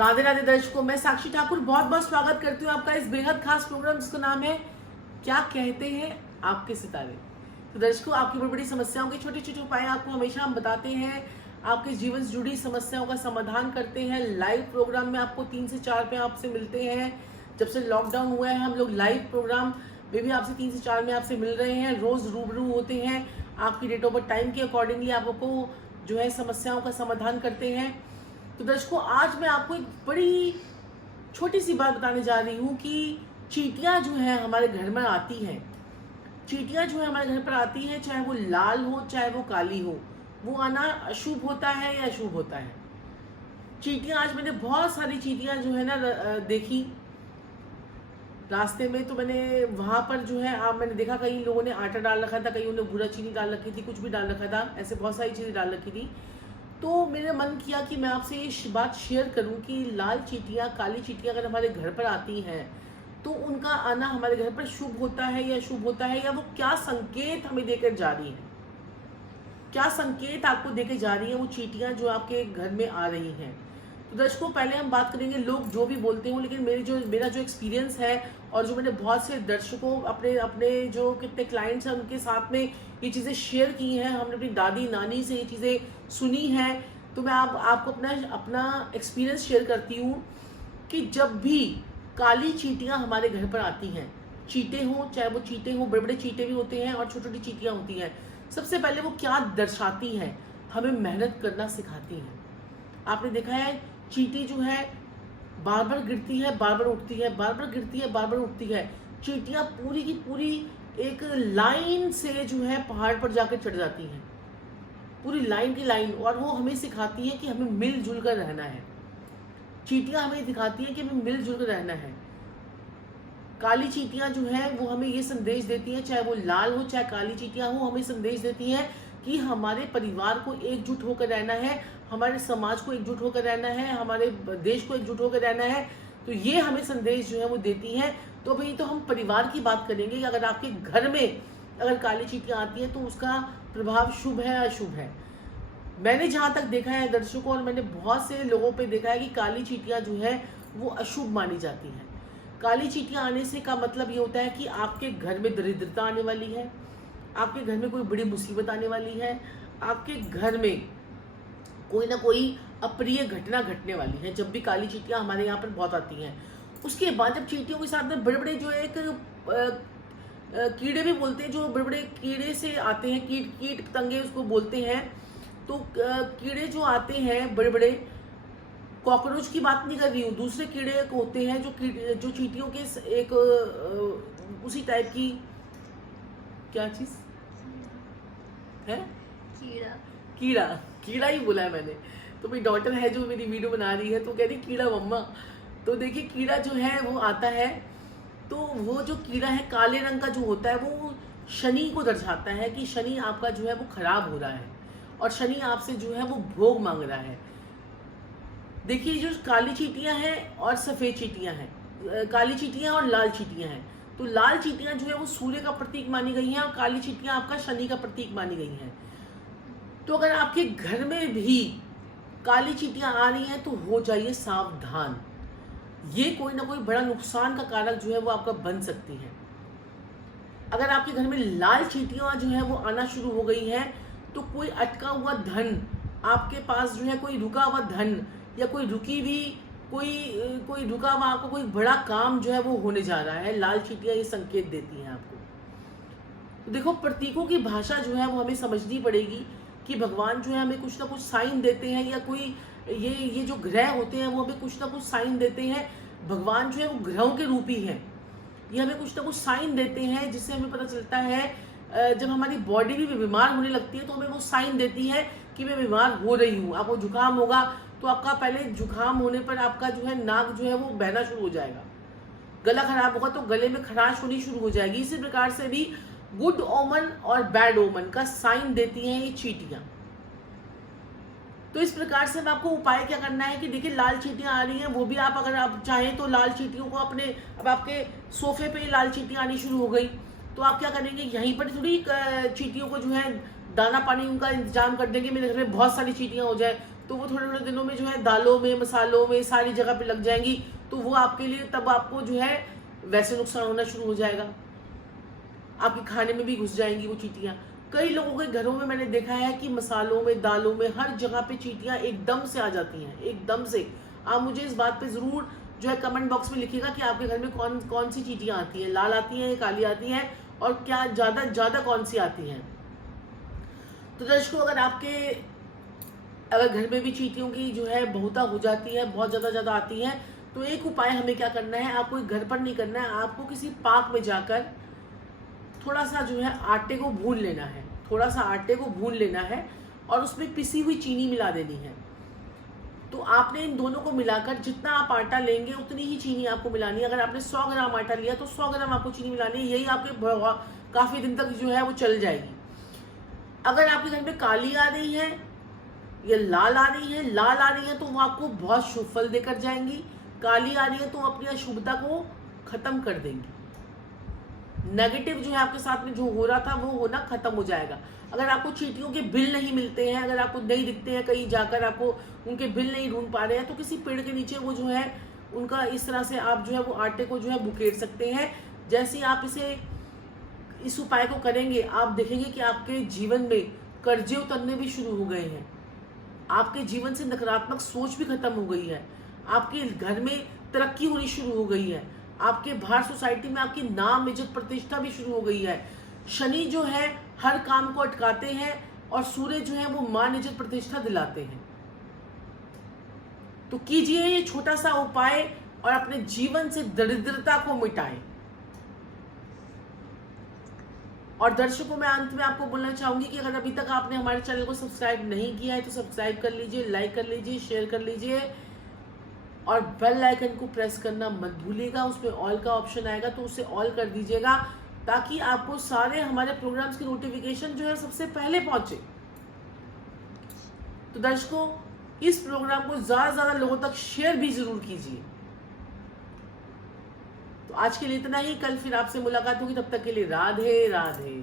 राधे राधे दर्शकों, मैं साक्षी ठाकुर बहुत बहुत स्वागत करती हूँ आपका इस बेहद खास प्रोग्राम जिसका नाम है क्या कहते हैं आपके सितारे। तो दर्शकों, आपकी बड़ी बड़ी समस्याओं के छोटे छोटे उपाय आपको हमेशा हम बताते हैं, आपके जीवन से जुड़ी समस्याओं का समाधान करते हैं। लाइव प्रोग्राम में आपको 3 से 4 पे आपसे मिलते हैं। जब से लॉकडाउन हुआ है हम लोग लाइव प्रोग्राम में भी आपसे 3 से 4 में आपसे मिल रहे हैं, रोज रूबरू होते हैं। आपकी डेट ऑफ बर्थ टाइम के अकॉर्डिंगली आपको जो है समस्याओं का समाधान करते हैं। तो दर्शकों, आज मैं आपको एक बड़ी छोटी सी बात बताने जा रही हूँ कि चींटियाँ जो हैं हमारे घर में आती हैं। चींटियाँ जो है हमारे घर पर आती हैं, चाहे वो लाल हो चाहे वो काली हो, वो आना अशुभ होता है या अशुभ होता है। चींटियाँ, आज मैंने बहुत सारी चींटियाँ जो है ना देखी रास्ते में। तो मैंने वहाँ पर जो है मैंने देखा कई लोगों ने आटा डाल रखा था, कई ने बूरा चीनी डाल रखी थी, कुछ भी डाल रखा था, ऐसे बहुत सारी चीज़ें डाल रखी थी। तो मेरा मन किया कि मैं आपसे ये बात शेयर करूं कि लाल चींटियाँ, काली चींटियाँ अगर हमारे घर पर आती हैं तो उनका आना हमारे घर पर शुभ होता है या अशुभ होता है, या वो क्या संकेत हमें देकर जा रही है, क्या संकेत आपको देकर जा रही है वो चींटियाँ जो आपके घर में आ रही हैं। तो दर्शकों, पहले हम बात करेंगे लोग जो भी बोलते हो, लेकिन मेरा जो एक्सपीरियंस है और जो मैंने बहुत से दर्शकों अपने जो कितने क्लाइंट्स हैं उनके साथ में ये चीज़ें शेयर की हैं, हमने अपनी दादी नानी से ये चीज़ें सुनी हैं। तो मैं आपको अपना एक्सपीरियंस शेयर करती हूँ कि जब भी काली चींटियाँ हमारे घर पर आती हैं, चींटे हों चाहे वो चींटे हों, बड़े बड़े चींटे भी होते हैं और छोटी छोटी चींटियाँ होती हैं, सबसे पहले वो क्या दर्शाती हैं, हमें मेहनत करना सिखाती हैं। आपने देखा है चींटी जो है बार बार गिरती है, बार बार उठती है, बार बार गिरती है, बार बार उठती है। चींटियाँ पूरी की पूरी एक लाइन से जो है पहाड़ पर जाकर चढ़ जाती हैं, पूरी लाइन की लाइन, और वो हमें सिखाती है कि हमें मिलजुल कर रहना है। चींटियाँ हमें दिखाती हैं कि हमें मिलजुल कर रहना है। काली चींटियाँ जो है वो हमें ये संदेश देती हैं, चाहे वो लाल हो चाहे काली चींटियाँ हो, हमें संदेश देती हैं कि हमारे परिवार को एकजुट होकर रहना है, हमारे समाज को एकजुट होकर रहना है, हमारे देश को एकजुट होकर रहना है। तो ये हमें संदेश जो है वो देती हैं। तो भाई, तो हम परिवार की बात करेंगे कि अगर आपके घर में अगर काली चींटियाँ आती हैं तो उसका प्रभाव शुभ है अशुभ है। मैंने जहाँ तक देखा है दर्शकों, और मैंने बहुत से लोगों पे देखा है कि काली चींटियाँ जो है वो अशुभ मानी जाती हैं। काली चींटियाँ आने से का मतलब ये होता है कि आपके घर में दरिद्रता आने वाली है, आपके घर में कोई बड़ी मुसीबत आने वाली है, आपके घर में कोई ना कोई अप्रिय घटना घटने वाली है। जब भी काली चींटियाँ हमारे यहाँ पर बहुत आती हैं, उसके बाद जब चींटियों के साथ में बड़े बड़े जो एक कीड़े भी बोलते हैं, जो बड़े बड़े कीड़े से आते हैं, कीट पतंगे उसको बोलते हैं। तो कीड़े जो आते हैं बड़े बड़े, कॉकरोच की बात नहीं कर रही हूँ, दूसरे कीड़े होते हैं जो चींटियों के एक उसी टाइप की, क्या चीज है, कीड़ा कीड़ा ही बोला है मैंने। तो मेरी डॉटर है जो मेरी वीडियो बना रही है तो कह रही कीड़ा मम्मा। तो देखिए, कीड़ा जो है वो आता है, तो वो जो कीड़ा है काले रंग का जो होता है वो शनि को दर्शाता है कि शनि आपका जो है वो खराब हो रहा है और शनि आपसे जो है वो भोग मांग रहा है। देखिए, जो काली चींटियां हैं और सफेद चींटियां हैं, काली चींटियां और लाल चींटियां हैं। तो लाल चींटियां जो है वो सूर्य का प्रतीक मानी गई हैं और काली चींटियां आपका शनि का प्रतीक मानी गई हैं। तो अगर आपके घर में भी काली चींटियां आ रही हैं तो हो जाइए सावधान, ये कोई ना कोई बड़ा नुकसान का कारक जो है वो आपका बन सकती है। अगर आपके घर में लाल चींटियां जो है वो आना शुरू हो गई हैं तो कोई अटका हुआ धन आपके पास जो है, कोई रुका हुआ धन या कोई रुकी हुई कोई रुका हुआ आपको कोई बड़ा काम जो है वो होने जा रहा है। लाल चींटियां ये संकेत देती हैं आपको। तो देखो, प्रतीकों की भाषा जो है वो हमें समझनी पड़ेगी कि भगवान जो है हमें कुछ ना कुछ साइन देते हैं, या कोई ये जो ग्रह होते हैं वो हमें कुछ ना कुछ साइन देते हैं। भगवान जो है वो ग्रहों के रूप ही हैं, ये हमें कुछ ना कुछ साइन देते हैं जिससे हमें पता चलता है। जब हमारी बॉडी भी बीमार होने लगती है तो हमें वो साइन देती है कि मैं बीमार हो रही हूँ। आपको जुकाम होगा तो आपका पहले जुकाम होने पर आपका जो है नाक जो है वो बहना शुरू हो जाएगा, गला खराब होगा तो गले में खराश होनी शुरू हो जाएगी। इसी प्रकार से भी गुड ओमन और बैड ओमन का साइन देती हैं ये चींटियां। तो इस प्रकार से मैं आपको उपाय क्या करना है कि देखिए, लाल चींटियां आ रही हैं, वो भी आप अगर आप चाहें तो लाल चींटियों को अब आपके सोफे पे लाल चींटियां आनी शुरू हो गई तो आप क्या करेंगे, यहीं पर थोड़ी चींटियों को जो है दाना पानी उनका इंतजाम कर देंगे, मेरे घर में बहुत सारी चींटियां हो जाए तो वो थोड़े थोड़े दिनों में जो है दालों में, मसालों में, सारी जगह पे लग जाएंगी, तो वो आपके लिए, तब आपको जो है वैसे नुकसान होना शुरू हो जाएगा, आपके खाने में भी घुस जाएंगी वो चींटियां। कई लोगों के घरों में मैंने देखा है कि मसालों में, दालों में, हर जगह पे चींटियां एकदम से आ जाती हैं, एकदम से। आप मुझे इस बात पे जरूर जो है कमेंट बॉक्स में लिखिएगा कि आपके घर में कौन कौन सी चींटियां आती हैं, लाल आती हैं, काली आती हैं, और क्या ज्यादा कौन सी आती हैं। तो दर्शकों, अगर घर में भी चींटियों की जो है बहुता हो जाती है, बहुत ज्यादा आती है, तो एक उपाय हमें क्या करना है, आपको घर पर नहीं करना है, आपको किसी पार्क में जाकर थोड़ा सा जो है आटे को भून लेना है, थोड़ा सा आटे को भून लेना है और उसमें पिसी हुई चीनी मिला देनी है। तो आपने इन दोनों को मिलाकर, जितना आप आटा लेंगे उतनी ही चीनी आपको मिलानी है। अगर आपने 100 ग्राम आटा लिया तो 100 ग्राम आपको चीनी मिलानी है, यही आपके काफी दिन तक जो है वो चल जाएगी। अगर आपके घर में काली आ रही है या लाल आ रही है तो वो आपको बहुत शुभ फल देकर जाएंगी, काली आ रही है तो अपनी अशुभता को खत्म कर देंगी, नेगेटिव जो है आपके साथ में जो हो रहा था वो होना खत्म हो जाएगा। अगर आपको चींटियों के बिल नहीं मिलते हैं, अगर आपको नहीं दिखते हैं, कहीं जाकर आपको उनके बिल नहीं ढूंढ पा रहे हैं, तो किसी पेड़ के नीचे वो जो है उनका इस तरह से आप जो है वो आटे को जो है बुकेट सकते हैं। जैसे ही आप इस उपाय को करेंगे, आप देखेंगे कि आपके जीवन में कर्जे उतरने भी शुरू हो गए हैं, आपके जीवन से नकारात्मक सोच भी खत्म हो गई है, आपके घर में तरक्की होनी शुरू हो गई है, आपके बाहर सोसाइटी में आपकी नाम, इज्जत, प्रतिष्ठा भी शुरू हो गई है। शनि जो है हर काम को अटकाते हैं और सूर्य जो है वो मान, इज्जत, प्रतिष्ठा दिलाते हैं। तो कीजिए ये छोटा सा उपाय और अपने जीवन से दरिद्रता को मिटाएं। और दर्शकों, मैं अंत में आपको बोलना चाहूंगी कि अगर अभी तक आपने हमारे चैनल को सब्सक्राइब नहीं किया है तो सब्सक्राइब कर लीजिए, लाइक कर लीजिए, शेयर कर लीजिए और बेल आइकन को प्रेस करना मत भूलिएगा। उसमें ऑल का ऑप्शन आएगा तो उसे ऑल कर दीजिएगा, ताकि आपको सारे हमारे प्रोग्राम्स की नोटिफिकेशन जो है सबसे पहले पहुंचे। तो दर्शकों, इस प्रोग्राम को ज्यादा से ज्यादा लोगों तक शेयर भी जरूर कीजिए। तो आज के लिए इतना ही, कल फिर आपसे मुलाकात होगी, तब तक के लिए राधे राधे।